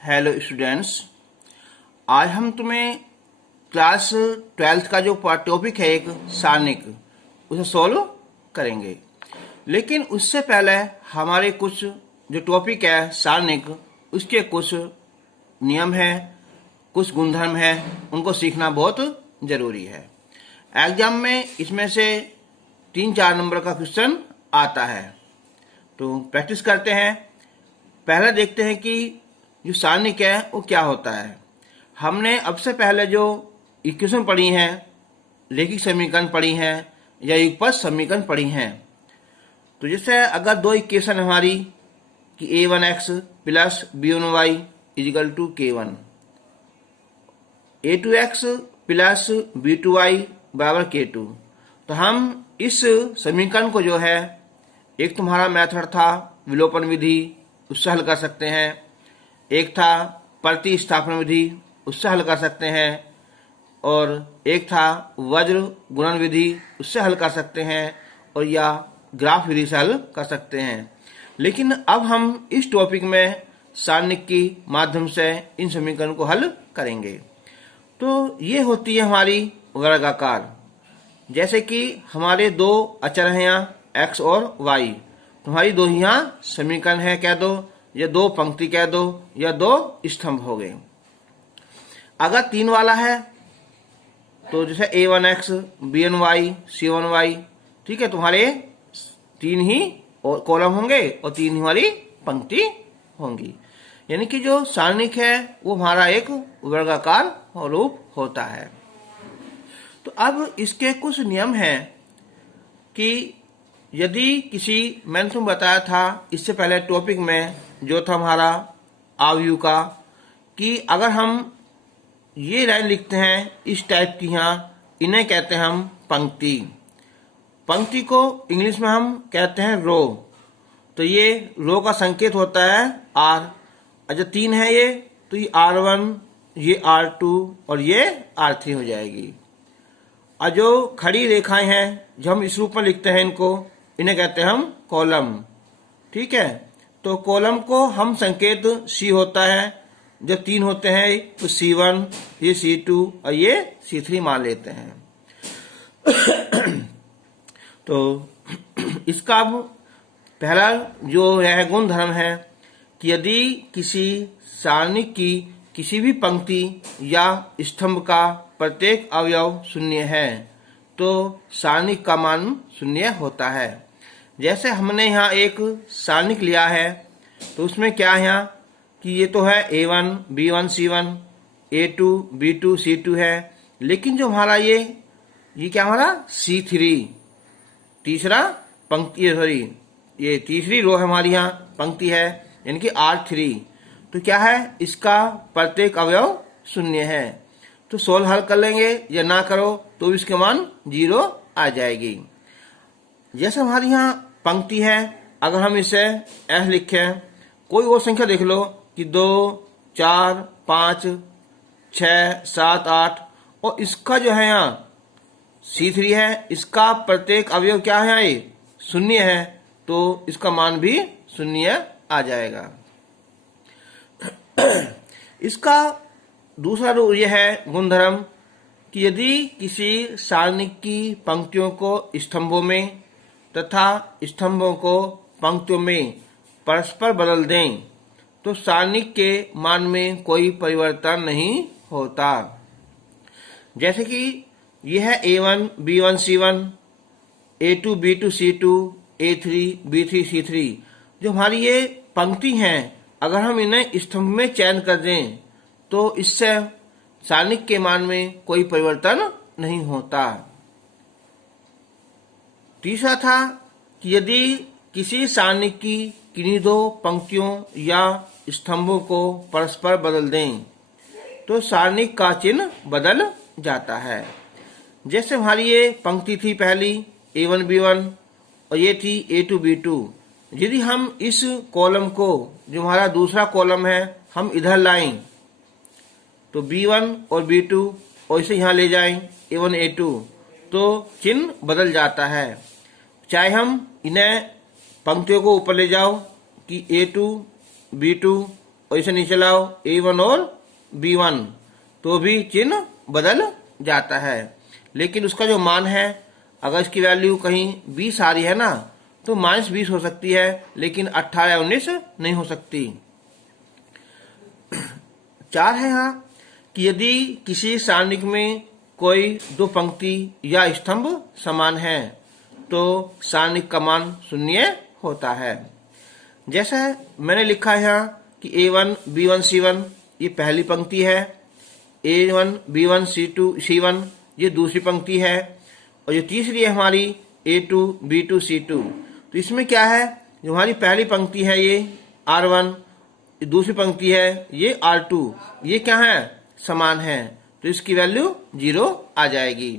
Hello students, आज हम तुम्हें क्लास 12th का जो टॉपिक है एक सारणिक उसे सॉल्व करेंगे। लेकिन उससे पहले हमारे कुछ जो टॉपिक है सारणिक उसके कुछ नियम हैं, कुछ गुणधर्म हैं, उनको सीखना बहुत ज़रूरी है। एग्जाम में इसमें से 3-4 नंबर का क्वेश्चन आता है, तो प्रैक्टिस करते हैं। पहले देखते हैं कि जो सारणिक है वो क्या होता है। हमने अब से पहले जो इक्वेशन पढ़ी हैं, रैखिक समीकरण पढ़ी हैं या युगपत समीकरण पढ़ी हैं, तो जैसे अगर दो इक्वेशन हमारी कि a1x plus b1y is equal to k1, a2x plus b2y बराबर k2, तो हम इस समीकरण को जो है, एक तुम्हारा मेथड था विलोपन विधि, उससे हल कर सकते हैं। एक था प्रतिस्थापन विधि, उससे हल कर सकते हैं। और एक था वज्र गुणन विधि, उससे हल कर सकते हैं। और या ग्राफ विधि से हल कर सकते हैं। लेकिन अब हम इस टॉपिक में सारणिक के माध्यम से इन समीकरण को हल करेंगे। तो ये होती है हमारी वर्गाकार। जैसे कि हमारे दो अचर हैं यहाँ x और y, तुम्हारी दो यहाँ समीकरण है कह दो, या दो पंक्ति कह दो, या दो स्तंभ हो गए। अगर 3 वाला है तो जैसे a1x b1y c1y, ठीक है, तुम्हारे 3 ही कॉलम होंगे और 3 ही हमारी पंक्ति होंगी। यानी कि जो सारणिक है वो हमारा एक वर्गाकार रूप होता है। तो अब इसके कुछ नियम हैं कि यदि किसी, मैंने तुम्हें बताया था इससे पहले टॉपिक में जो था हमारा आव्यूह का, कि अगर हम ये लाइन लिखते हैं इस टाइप की, यहाँ इन्हें कहते हैं हम पंक्ति। पंक्ति को इंग्लिश में हम कहते हैं रो। तो ये रो का संकेत होता है R। अच्छा 3 है ये, तो ये R1, ये R2 और ये R3 हो जाएगी। और जो खड़ी रेखाएं हैं जो हम इस रूप में लिखते हैं इन्हें कहते हैं हम कॉलम। ठीक है, तो कॉलम को हम संकेत C होता है, जब 3 होते हैं तो C1, ये C2 और ये C3 मान लेते हैं। तो इसका अब पहला जो है गुणधर्म है कि यदि किसी सारणिक की किसी भी पंक्ति या स्तंभ का प्रत्येक अवयव शून्य है तो सारणिक का मान शून्य होता है। जैसे हमने यहाँ एक सारणिक लिया है, तो उसमें क्या है यहाँ कि ये तो है a1 b1 c1, a2 b2 c2 है। लेकिन जो हमारा ये क्या हमारा c3 तीसरा पंक्ति, सॉरी ये तीसरी रो है हमारी, यहाँ पंक्ति है, यानी कि R3। तो क्या है, इसका प्रत्येक अवयव शून्य है। तो सोल्व हल कर लेंगे या ना करो तो इसके मान 0 आ जाएगी। जैसे हमारी यहाँ पंक्ति है, अगर हम इसे S लिखें, कोई और संख्या देख लो कि 2 4 5 6 7 8, और इसका जो है यहाँ C3 है, इसका प्रत्येक अवयव क्या है, ये शून्य है, तो इसका मान भी शून्य आ जाएगा। इसका दूसरा यह है गुणधर्म कि यदि किसी सारणिक की पंक्तियों को स्तंभों में तथा स्तंभों को पंक्तियों में परस्पर बदल दें तो सारणिक के मान में कोई परिवर्तन नहीं होता। जैसे कि यह है a1 b1 c1, a2 b2 c2, a3 b3 c3, जो हमारी ये पंक्ति हैं, अगर हम इन्हें स्तंभ में चयन कर दें तो इससे सारणिक के मान में कोई परिवर्तन नहीं होता। तीसरा था कि यदि किसी सारणिक की किन्हीं दो पंक्तियों या स्तंभों को परस्पर बदल दें तो सारणिक का चिन्ह बदल जाता है। जैसे हमारी ये पंक्ति थी पहली a1 b1 और ये थी a2 b2, यदि हम इस कॉलम को, जो हमारा दूसरा कॉलम है, हम इधर लाएं तो b1 और b2 और इसे यहाँ ले जाएं a1 a2, तो चिन्ह बदल जाता है। चाहे हम इन्हें पंक्तियों को ऊपर ले जाओ कि a2 b2 और इसे नीचे लाओ A1 और B1 तो भी चिन्ह बदल जाता है। लेकिन उसका जो मान है, अगर इसकी वैल्यू कहीं 20 आ रही है ना तो -20 हो सकती है, लेकिन 18 या 19 नहीं हो सकती। 4 है यहाँ कि यदि किसी सारणिक में कोई दो पंक्ति या स्तंभ समान है तो सारणिक का मान शून्य होता है। जैसा मैंने लिखा है यहाँ कि A1 B1 C1 ये पहली पंक्ति है, A1 B1 C2 C1 ये दूसरी पंक्ति है, और जो तीसरी है हमारी A2 B2 C2। तो इसमें क्या है, जो हमारी पहली पंक्ति है ये R1, दूसरी पंक्ति है ये R2, ये क्या है, समान है, तो इसकी वैल्यू 0 आ जाएगी।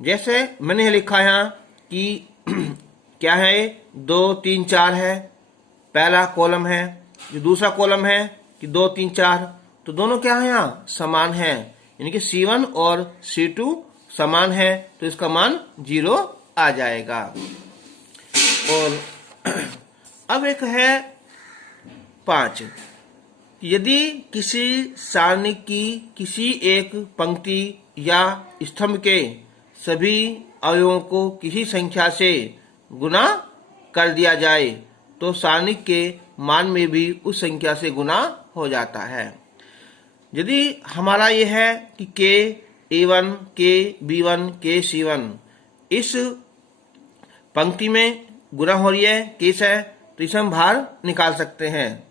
जैसे मैंने लिखा यहाँ कि क्या है, 2 3 4 है, पहला कॉलम है, जो दूसरा कॉलम है कि 2 3 4, तो दोनों क्या है यहाँ समान है, यानी कि C1 और C2 समान है, तो इसका मान 0 आ जाएगा। और अब एक है 5, यदि किसी सारणी की किसी एक पंक्ति या स्तंभ के सभी अवयवों को किसी संख्या से गुणा कर दिया जाए तो सारणी के मान में भी उस संख्या से गुणा हो जाता है। यदि हमारा यह है कि k A1 k B1 k C1 इस पंक्ति में गुणा हो रही है, केस है, तो इसे हम बाहर निकाल सकते हैं।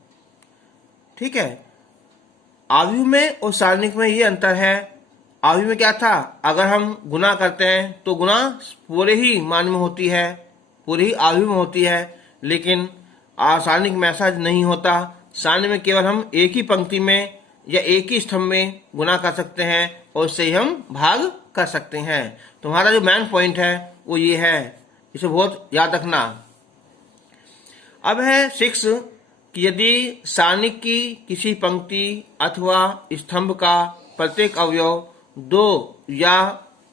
ठीक है, आव्यूह में और सारणिक में ये अंतर है। आव्यूह में क्या था, अगर हम गुणा करते हैं तो गुणा पूरे ही मान में होती है, पूरी ही आव्यूह में होती है, लेकिन सारणिक में ऐसा नहीं होता। सारणी में केवल हम एक ही पंक्ति में या एक ही स्तंभ में गुणा कर सकते हैं और उससे ही हम भाग कर सकते हैं। तो हमारा जो मेन पॉइंट है वो ये है, इसे बहुत याद रखना। अब है 6 कि यदि सारणी की किसी पंक्ति अथवा स्तंभ का प्रत्येक अवयव 2 या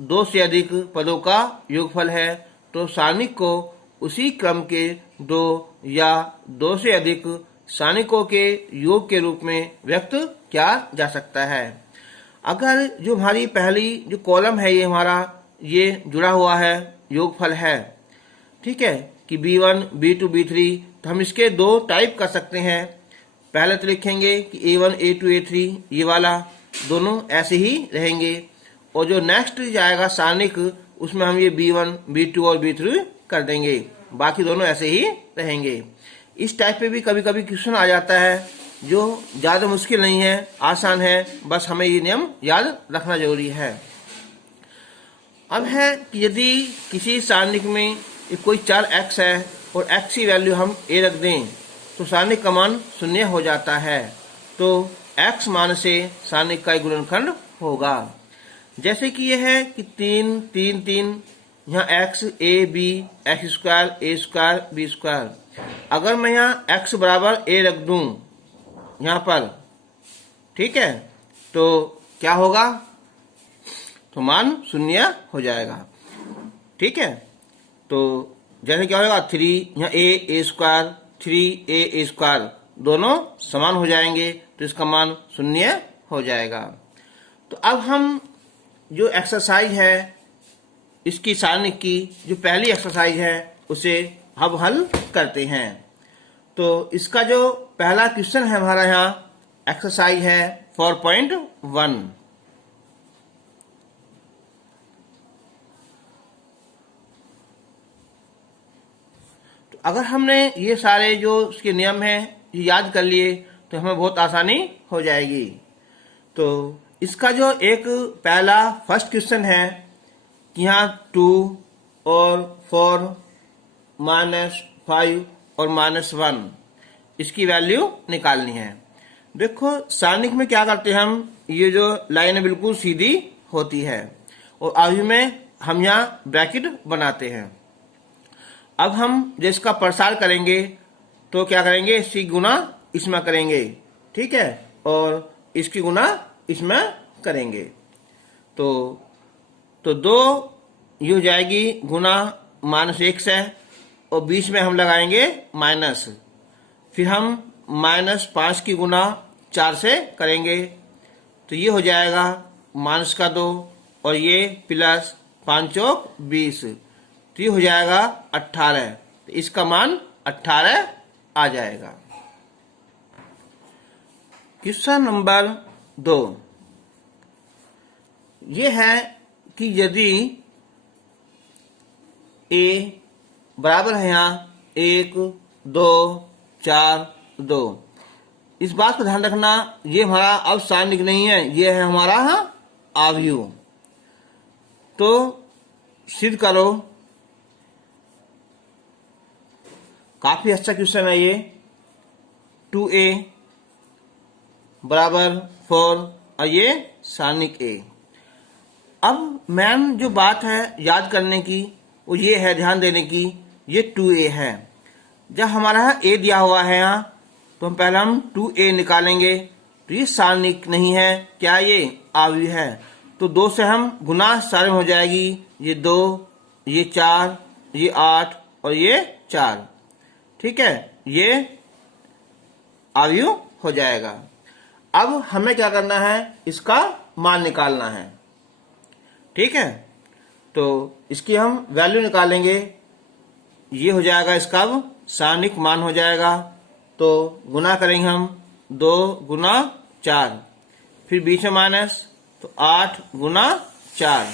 2 से अधिक पदों का योगफल है तो सारणिक को उसी क्रम के 2 या 2 से अधिक सारणिकों के योग के रूप में व्यक्त किया जा सकता है। अगर जो हमारी पहली जो कॉलम है ये हमारा ये जुड़ा हुआ है, योगफल है, ठीक है, कि B1 B2 B3, तो हम इसके 2 टाइप कर सकते हैं। पहले तो लिखेंगे कि A1 A2 A3 ये वाला, दोनों ऐसे ही रहेंगे, और जो नेक्स्ट जाएगा सारणिक उसमें हम ये B1 B2 और B3 कर देंगे, बाकी दोनों ऐसे ही रहेंगे। इस टाइप पे भी कभी कभी क्वेश्चन आ जाता है जो ज्यादा मुश्किल नहीं है, आसान है, बस हमें ये नियम याद रखना जरूरी है। अब है कि यदि किसी सारणिक में कोई चर x है और x की वैल्यू हम a रख दें तो सारणिक का मान 0 हो जाता है, तो x मान से सारणिक का गुणनखंड होगा। जैसे कि यह है कि 3 3 3, यहाँ x a b x square a square b square, अगर मैं यहाँ x बराबर a रख दूं यहाँ पर, ठीक है, तो क्या होगा, तो मान 0 हो जाएगा। ठीक है, तो जैसे क्या होगा 3 यहाँ a स्क्वायर 3a स्क्वायर दोनों समान हो जाएंगे, तो इसका मान 0 हो जाएगा। तो अब हम जो एक्सरसाइज है इसकी सारणी की जो पहली एक्सरसाइज है उसे अब हल करते हैं। तो इसका जो पहला क्वेश्चन है हमारा यहाँ एक्सरसाइज है 4.1। तो अगर हमने ये सारे जो उसके नियम हैं ये याद कर लिए तो हमें बहुत आसानी हो जाएगी। तो इसका जो एक पहला फर्स्ट क्वेश्चन है कि यहाँ 2 और 4 -5 और -1 इसकी वैल्यू निकालनी है। देखो सारणिक में क्या करते हैं हम, ये जो लाइन है बिल्कुल सीधी होती है और आव्यूह में हम यहाँ ब्रैकेट बनाते हैं। अब हम जिसका प्रसार करेंगे तो क्या करेंगे, इसकी गुना इसमें करेंगे, ठीक है, और इसकी गुना इसमें करेंगे। तो 2 ये हो जाएगी गुना -1 है और बीच में हम लगाएंगे माइनस, फिर हम -5 की गुना 4 से करेंगे तो ये हो जाएगा -2 और ये प्लस 5 चौक 20 तो ये हो जाएगा 18। तो इसका मान 18 आ जाएगा। क्वेश्चन नंबर 2 ये है कि यदि a बराबर है यहाँ 1 2 4 2, इस बात को ध्यान रखना ये हमारा अब सारणिक नहीं है, ये है हमारा अवयव। तो सिद्ध करो। काफी अच्छा क्वेश्चन है ये। 2a बराबर 4 और ये सारणिक a। अब मेन जो बात है याद करने की वो ये है, ध्यान देने की, ये 2a है। जब हमारा a दिया हुआ है यहाँ तो हम पहले 2a निकालेंगे तो ये सारणिक नहीं है, क्या ये अवयव है। तो 2 से हम गुना सारणिक हो जाएगी, ये 2 ये 4 ये 8 और ये 4, ठीक है, ये अवयव हो जाएगा। अब हमें क्या करना है, इसका मान निकालना है, ठीक है। तो इसकी हम वैल्यू निकालेंगे, ये हो जाएगा इसका अब सारणिक मान हो जाएगा। तो गुना करेंगे हम 2 गुना 4, फिर बीच में माइनस, तो 8 गुना 4,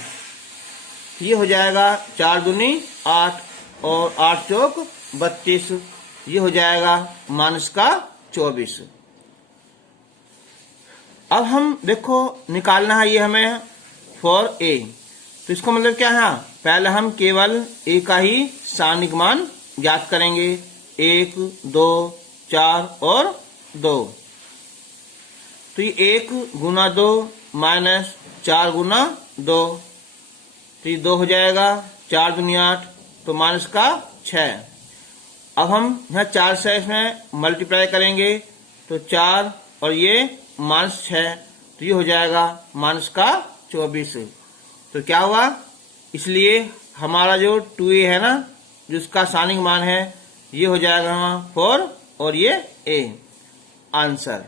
ये हो जाएगा 4 दूनी 8 और 8 चौक 32, ये हो जाएगा -24। अब हम देखो निकालना है ये हमें 4a, तो इसका मतलब क्या है, पहले हम केवल a का ही सारणिक मान ज्ञात करेंगे, 1 2 4 और 2। तो ये 1 गुना 2 माइनस 4 गुना 2, तो ये 2 हो जाएगा, 4 दूनी 8 तो -6। अब हम यहाँ 4 से इसमें मल्टीप्लाई करेंगे तो 4 और ये -6 तो ये हो जाएगा -24। तो क्या हुआ, इसलिए हमारा जो 2a है ना, जिसका सारणिक मान है, ये हो जाएगा 4 और ये a। आंसर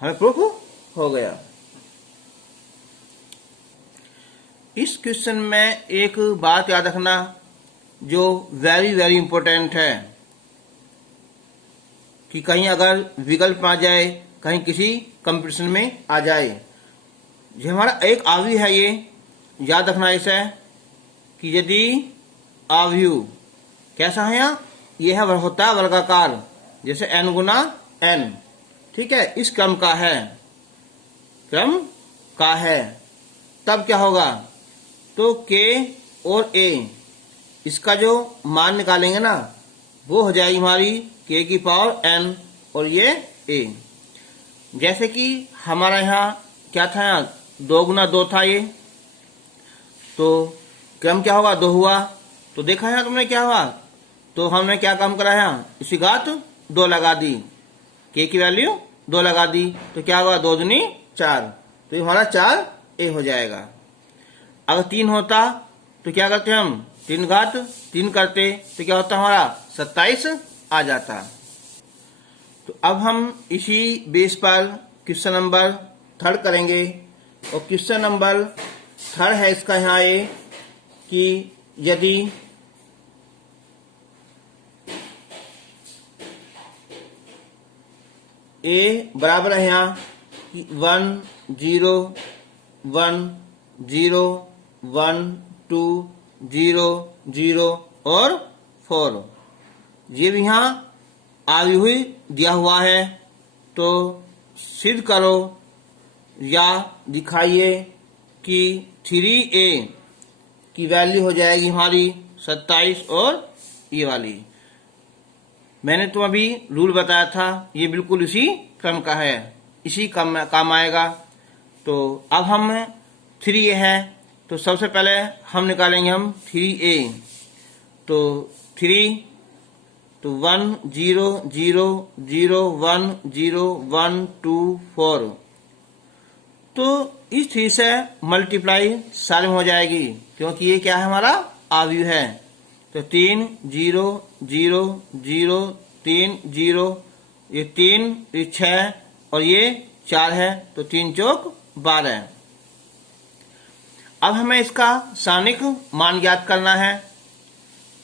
हमें प्रूफ हो गया। इस क्वेश्चन में एक बात याद रखना जो वेरी वेरी इंपॉर्टेंट है कि कहीं अगर विकल्प आ जाए, कहीं किसी कंपटीशन में आ जाए, जो हमारा एक अवयव है, ये याद रखना इसे कि यदि अवयव कैसा है, यहाँ ये है होता है वर्गाकार, जैसे n गुना n, ठीक है, इस क्रम का है, तब क्या होगा, तो k और a इसका जो मान निकालेंगे ना, वो हो जाएगी हमारी k की पावर n और ये a। जैसे कि हमारा यहाँ क्या था, यहाँ 2 गुना 2 था ये, तो क्रम क्या होगा, 2 हुआ। तो देखा है तुमने क्या हुआ, तो हमने क्या काम करा है, इसी घात 2 लगा दी, k की वैल्यू 2 लगा दी, तो क्या होगा, 2 दूनी 4, तो ये हमारा 4a हो जाएगा। अगर 3 होता तो क्या करते हम, 3 घात 3 करते तो क्या होता, हमारा 27 आ जाता। तो अब हम इसी बेस पर क्वेश्चन नंबर 3 करेंगे, और क्वेश्चन नंबर 3 है इसका यहाँ ये कि यदि a बराबर है यहाँ 1 0 1 0 1 2 0 0 और 4, ये भी यहाँ अवयव हुई दिया हुआ है। तो सिद्ध करो या दिखाइए कि 3a की वैल्यू हो जाएगी हमारी 27 और ये वाली। मैंने तो अभी रूल बताया था, ये बिल्कुल इसी क्रम का है, इसी काम आएगा। तो अब हम 3a है, तो सबसे पहले हम निकालेंगे हम 3a, तो 3 तो 1 0 0 0 1 0 1 2 4, तो इस 3 से मल्टीप्लाई सारे में हो जाएगी, क्योंकि ये क्या है, हमारा अवयव है। तो 3 0 0 0 3 0 ये 3, ये 6 और ये 4 है, तो 3 चौक 12। अब हमें इसका सारणिक मान ज्ञात करना है।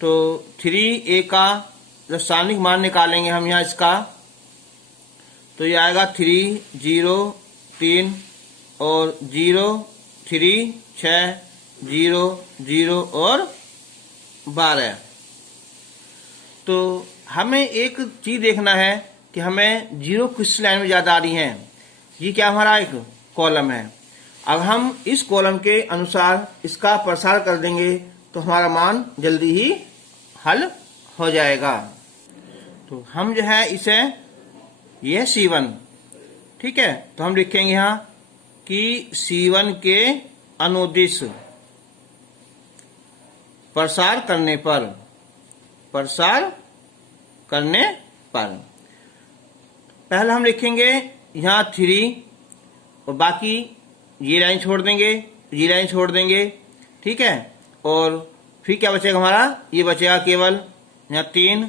तो 3a का जब सारणिक मान निकालेंगे हम यहाँ इसका, तो ये आएगा 3, 0, 3 और 0, 3, 6, 0, 0 और 12। तो हमें एक चीज देखना है कि हमें 0 किस लाइन में ज्यादा आ रही है। ये क्या हमारा एक कॉलम है। अब हम इस कॉलम के अनुसार इसका प्रसार कर देंगे तो हमारा मान जल्दी ही हल हो जाएगा। तो हम जो है इसे, ये C1, ठीक है, तो हम लिखेंगे यहाँ कि C1 के अनुदिश प्रसार करने पर पहले हम लिखेंगे यहाँ 3 और बाकी ये लाइन छोड़ देंगे, ठीक है। और फिर क्या बचेगा हमारा, ये बचेगा केवल यहाँ 3,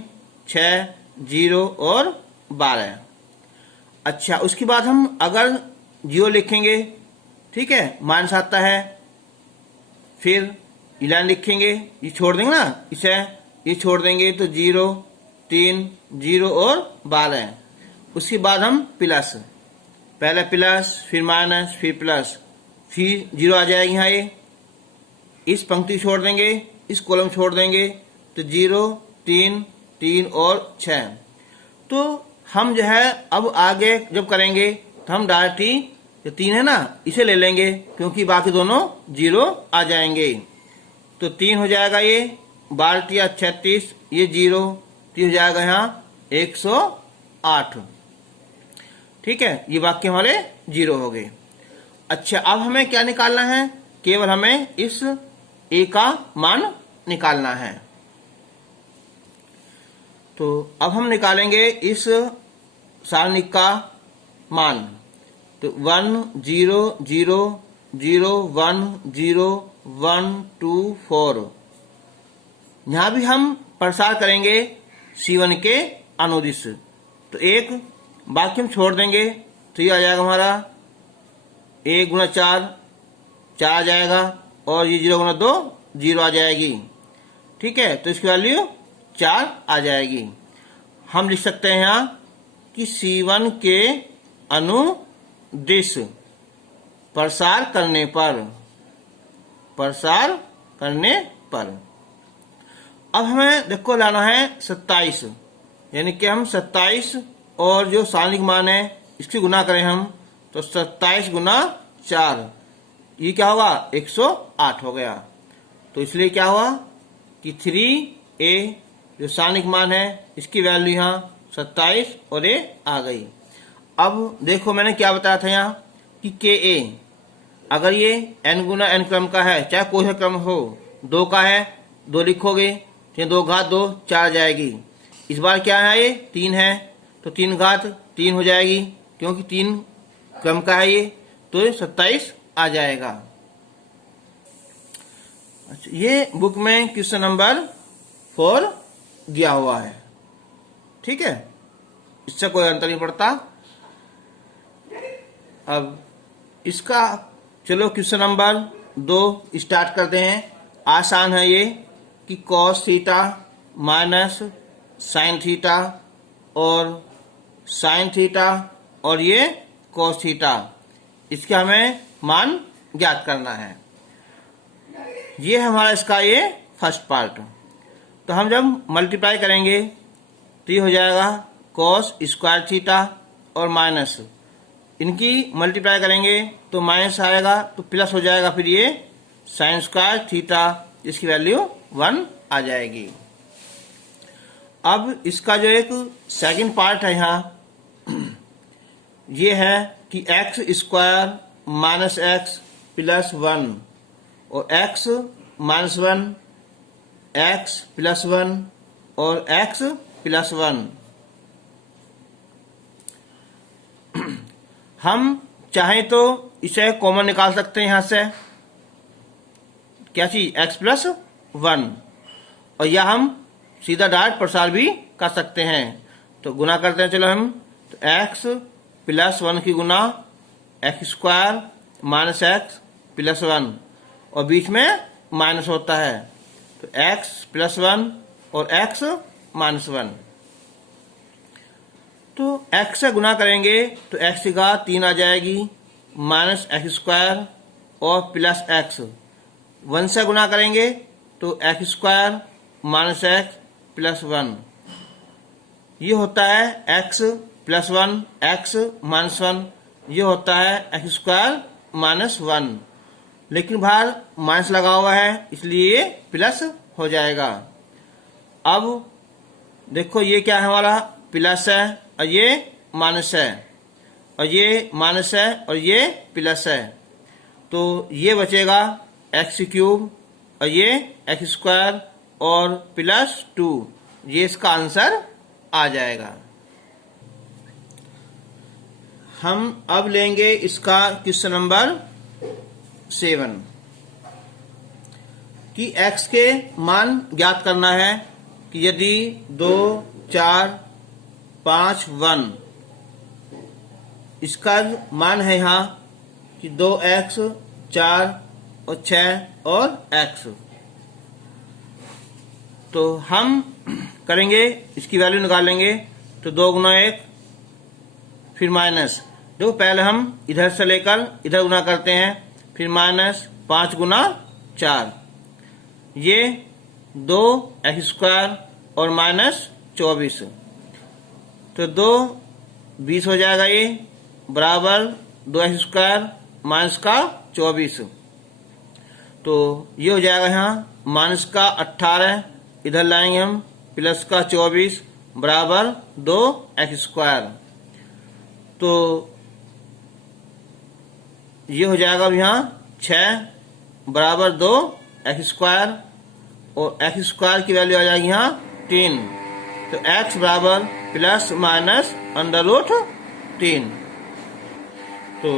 6, 0 और 12। अच्छा, उसके बाद हम अगर 0 लिखेंगे, ठीक है, माइनस आता है, फिर ये लाइन लिखेंगे, ये छोड़ देंगे ना, इसे ये छोड़ देंगे तो 0, 3, 0 और 12। उसके बाद हम प्लस, पहले प्लस, फिर माइनस, फिर प्लस, फिर 0 आ जाएगी यहाँ। ये इस पंक्ति छोड़ देंगे, इस कॉलम छोड़ देंगे तो 0, 3, 3 और 6। तो हम जो है अब आगे जब करेंगे तो हम डायरेक्ट ही जो 3 है ना इसे ले लेंगे, क्योंकि बाकी दोनों 0 आ जाएंगे। तो 3 हो जाएगा, ये 12 36, ये 0, 3 हो जाएगा यहाँ 108, ठीक है। ये वाक्य हमारे 0 हो गए। अच्छा, अब हमें क्या निकालना है, केवल हमें इस a का मान निकालना है। तो अब हम निकालेंगे इस सारणिक का मान। तो 1, 0, 0, 0, 1, 0, 1, 2, 4। यहां भी हम प्रसार करेंगे C1 के अनुदिश। तो एक बाकी हम छोड़ देंगे, तो ये आ जाएगा हमारा 1 गुना 4, 4 आ जाएगा, और ये 0 गुना 2, 0 आ जाएगी, ठीक है। तो इसकी वैल्यू 4 आ जाएगी। हम लिख सकते हैं यहाँ कि C1 के अनुदिश प्रसार करने पर अब हमें देखो लाना है 27, यानी कि हम 27 और जो सारणिक मान है इसकी गुना करें हम, तो 27 गुना 4, ये क्या होगा 108 हो गया। तो इसलिए क्या हुआ कि 3a जो सारणिक मान है इसकी वैल्यू यहाँ 27 और a आ गई। अब देखो मैंने क्या बताया था यहाँ कि ka अगर ये n गुना n क्रम का है, चाहे कोई सा क्रम हो, 2 का है 2 लिखोगे, 2 घात 2 4 जाएगी। इस बार क्या है, ये 3 है तो 3 घात 3 हो जाएगी, क्योंकि 3 क्रम का है ये, तो 27 आ जाएगा। अच्छा, ये बुक में क्वेश्चन नंबर 4 दिया हुआ है, ठीक है, इससे कोई अंतर नहीं पड़ता। अब इसका चलो क्वेश्चन नंबर 2 स्टार्ट करते हैं। आसान है ये कि cos theta minus sine theta और साइन थीटा और ये cos थीटा, इसका हमें मान ज्ञात करना है। ये हमारा इसका ये फर्स्ट पार्ट। तो हम जब मल्टीप्लाई करेंगे तो ये हो जाएगा cos स्क्वायर थीटा और माइनस, इनकी मल्टीप्लाई करेंगे तो माइनस आएगा तो प्लस हो जाएगा, फिर ये साइन स्क्वायर थीटा, इसकी वैल्यू 1 आ जाएगी। अब इसका जो एक सेकंड पार्ट है यहाँ, ये है कि x square minus x plus 1 और एक्स माइनस 1, एक्स प्लस 1 और एक्स प्लस 1। हम चाहें तो इसे कॉमन निकाल सकते हैं यहाँ से, क्या चीज x प्लस 1, और या हम सीधा डायरेक्ट प्रसार भी कर सकते हैं। तो गुना करते हैं, चलो हम तो x प्लस 1 की गुना x square minus x plus 1 और बीच में माइनस होता है, तो x प्लस 1 और x माइनस 1। तो x से गुना करेंगे तो x की घात 3 आ जाएगी, माइनस एक्स स्क्वायर और प्लस x। 1 से गुना करेंगे तो x square minus x plus 1। ये होता है x प्लस 1 x माइनस 1, ये होता है एक्स स्क्वायर माइनस 1। लेकिन बाहर माइनस लगा हुआ है इसलिए ये प्लस हो जाएगा। अब देखो ये क्या है, हमारा प्लस है और ये माइनस है, और ये माइनस है और ये प्लस है, तो ये बचेगा एक्स क्यूब और ये एक्स स्क्वायर और प्लस 2। ये इसका आंसर आ जाएगा। हम अब लेंगे इसका क्वेश्चन नंबर 7 कि x के मान ज्ञात करना है कि यदि 2 4 5 1, इसका मान है यहाँ कि 2x 4 और 6 और x, तो हम करेंगे इसकी वैल्यू निकालेंगे। तो 2 गुना 1 फिर माइनस, देखो पहले हम इधर से लेकर इधर गुना करते हैं, फिर माइनस 5 गुना 4, ये 2 एक्स स्क्वायर और माइनस 24, तो 2 20 हो जाएगा, ये बराबर 2 एक्स स्क्वायर माइनस का 24, तो ये हो जाएगा यहाँ माइनस का 18, इधर लाएंगे हम प्लस का 24 बराबर 2 एक्स स्क्वायर, तो ये हो जाएगा अब यहाँ 6 बराबर 2 एक्स स्क्वायर, और एक्स स्क्वायर की वैल्यू आ जाएगी यहाँ 3, तो x बराबर प्लस माइनस अंडर रूट 3। तो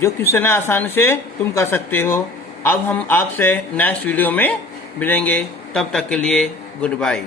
जो क्वेश्चन है आसानी से तुम कर सकते हो। अब हम आपसे नेक्स्ट वीडियो में मिलेंगे, तब तक के लिए गुड बाय।